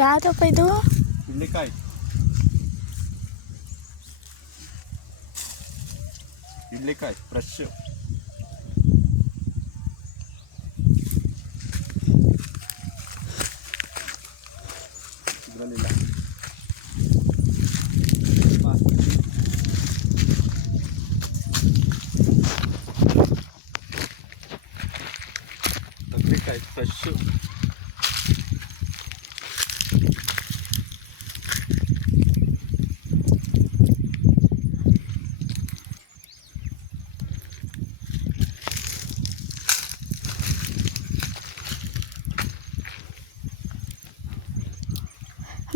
ಯಾವ್ದಪ್ಪ ಇದು ಇಳ್ಳಿಕಾಯಿ ಇಳ್ಳಿಕಾಯಿ ಫ್ರೆಶ್ ಇದರಲ್ಲಿಲ್ಲ ಬದ್ನೆಕಾಯಿ ಫ್ರೆಶ್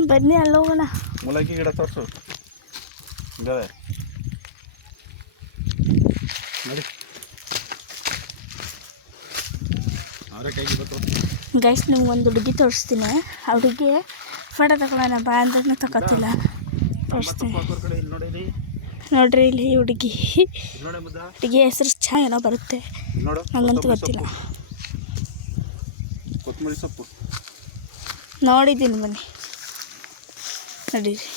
ಬನ್ನಿ ಅಲ್ಲಿ ಹೋಗೋಣ. ಮೂಲಂಗಿ ಗಿಡ ತೋರಿಸು. ಇದಾವೆ ನೋಡಿ. ಗೈಸ್ ನಿಮ್ಗೊಂದು ಹುಡುಗಿ ತೋರಿಸ್ತೀನಿ. ಆ ಹುಡುಗಿ ಫೋಟೋ ತಗೊಳ್ಳೋಣ ಬಾ ಅಂದ್ರೂ ತಗೋತಿಲ್ಲ. ನೋಡ್ರಿ ಇಲ್ಲಿ ಹುಡುಗಿ. ಹುಡುಗಿ ಹೆಸರು ಚಾ ಏನೋ ಬರುತ್ತೆ. ನಂಗಂತೂ ಗೊತ್ತಿಲ್ಲ. ನೋಡಿದ್ದೀನಿ ಬನ್ನಿ. ನಡೀರಿ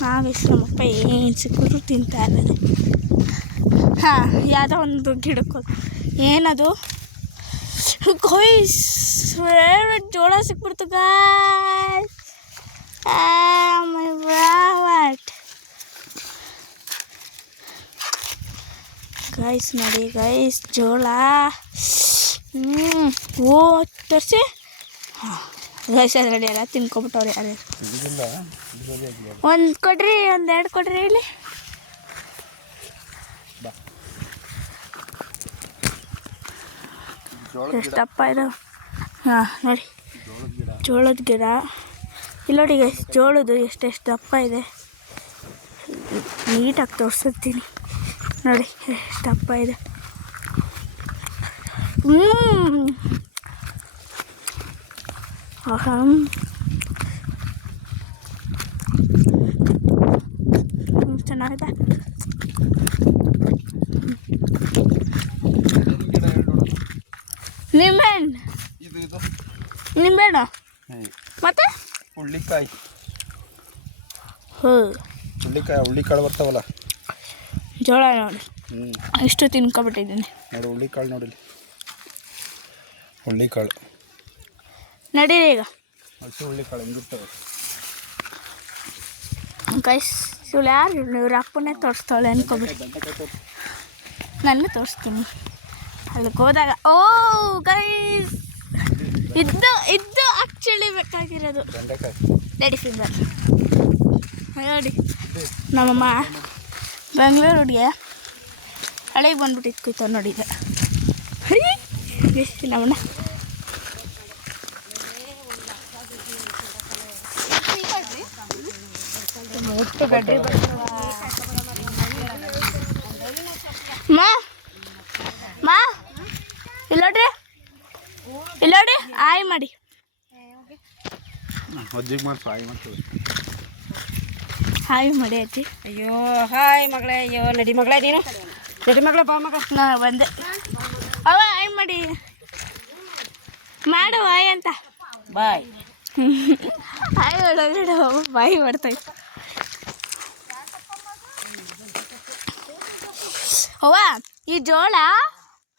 ಹಾಂ ನಮ್ಮಪ್ಪ ಏನು ಸಿಕ್ಕಿದ್ರು ತಿಂತಾ ಇರೋದು. ಹಾಂ ಯಾವುದೋ ಒಂದು ಗಿಡಕ್ಕೆ ಏನದು? ಗೋಯ್ಸ್ ಫೇವ್ರೆಟ್ ಜೋಳ ಸಿಕ್ಬಿಡ್ತು ಗಾಯ್ಸ್ ಮೈ ಫೇವ್ರೆಟ್ ಗೈಸ್ ನೋಡಿ ಗೈಸ್ ಜೋಳ. ಹ್ಞೂ ಓ ತರಿಸಿ. ಹಾಂ ಗೈಸ್ ಅದರಲ್ಲಿ ಎಲ್ಲ ತಿನ್ಕೊಬಿಟ್ಟವ್ರೆ ಆಗಿಲ್ಲ. ಒಂದು ಕೊಡ್ರಿ ಒಂದು ಎರಡು ಕೊಡ್ರಿ ಇಲ್ಲಿ ಬಾ ಜೋಳದ ಗಿಡ ಎಷ್ಟಪ್ಪ ಇದು? ಹಾಂ, ನೋಡಿ. ಜೋಳದ ಗಿಡ. ಇಲ್ಲ ನೋಡಿ ಜೋಳದ್ದು ಎಷ್ಟೆಷ್ಟು ದಪ್ಪ ಇದೆ. ನೀಟಾಗಿ ತೋರಿಸ್ತೀನಿ ನೋಡಿ ಎಷ್ಟು ದಪ್ಪ ಇದೆ ಹ್ಞೂ ಚೆನ್ನಾಗಿದೆ ಜೋಳದ ಗಿಡ ಹೇಳಿ ನೋಡೋಣ ನಿಂಬೆಹಣ್ಣು ಇದು ಇದು. ನಿಂಬೆಹಣ್ಣು ಮತ್ತೆ? ಹುಳ್ಳಿಕಾಯಿ. ಹ್ಞೂ ಹುಳ್ಳಿಕಾಯಿ ಹುಳ್ಳಿಕಾಳು ಬರ್ತಾವಲ್ಲ? ಜೋಳ ನೋಡಿ. ಹ್ಞೂ ಇಷ್ಟು ತಿನ್ಕೊಬಿಟ್ಟಿದ್ದೀನಿ. ನೋಡಿ ಹುಳ್ಳಿಕಾಳು ನೋಡಿಲಿ ಹುಳ್ಳಿಕಾಳು. ನಡೀರಿ ಈಗ. ಹಸಿ ಹುಳ್ಳಿಕಾಳು ಹೆಂಗಿರ್ತವೆ ಗೈಸ್ ಇವಳು ಯಾರು? ಇವ್ರ ಅಪ್ಪನೇ ತೋರಿಸ್ತಾಳೆ ಅನ್ಕೋಬಿಡಿ ನಾನು ತೋರಿಸ್ತೀನಿ. ಅಲ್ಲಿಗೆ ಹೋದಾಗ, ಓ ಗೈಸ್ ಇದ್ದು ಇದ್ದು ಆ್ಯಕ್ಚುಲಿ ಬೇಕಾಗಿರೋದು. ಲೇಡಿ ಫಿಂಗರ್ ನೋಡಿ ನಮ್ಮಮ್ಮ ಬೆಂಗಳೂರು ಹುಡುಗಿಯ ಹಳೆಗೆ ಬಂದ್ಬಿಟ್ಟಿತ್ತು ನೋಡಿ ಈಗ. ನಮ್ಮಣ್ಣ ಮಾ ಇಲ್ಲೋಡ್ರಿ ಇಲ್ಲೋಡ್ರಿ ಆಯ್ ಮಾಡಿ. ಹಾಯ್ ಮಾಡಿ ಅಜ್ಜಿ ಅಯ್ಯೋ ಹಾಯ್ ಮಗಳೇ ಅಯ್ಯೋ ನಡಿ ಮಗಳೇ ನೀನು. ನಡಿ ಮಗಳೇ ಬಾ ಮಗ. ನಾ ಬಂದೆ. ಅವ ಹಾಯ್ ಮಾಡಿ. ಮಾಡು ಹಾಯ್ ಅಂತ. ಬಾಯ್. ಹಾಯ್ ಒಳಗಡೆ ಬಾಯ್ ಮಾಡ್ತಾಯಿತ್ತು ಅವ್ವ ಈ ಜೋಳ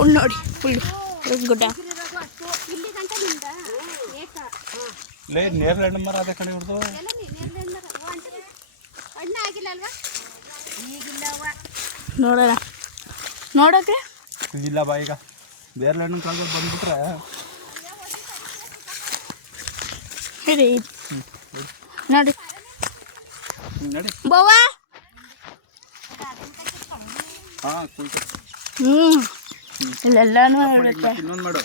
ಉಳ್ ನೋಡಿ ಫುಲ್ ಗುಡ್ಡ ಲೇ ನೇರಳೆ ಹಣ್ಣು ಮರ ಅದೇ ಕಡೆ ಹಿಡ್ದು ನೋಡೋಣ. ನೋಡೋಕೆ? ಇಲ್ಲ ಬಾ ಈಗ. ಬೇರೆ ಹಣ್ಣು ಕಾಲದಲ್ಲಿ ಬಂದ್ಬಿಟ್ರೆ. ಹೇಳಿ ನೋಡಿ. ನಡಿ. ಬವ್ವ? ಹಾಂ ಹ್ಞೂ ಇಲ್ಲೆಲ್ಲನೂ ಇರುತ್ತೆ ಇನ್ನೊಂದು ಮಾಡು.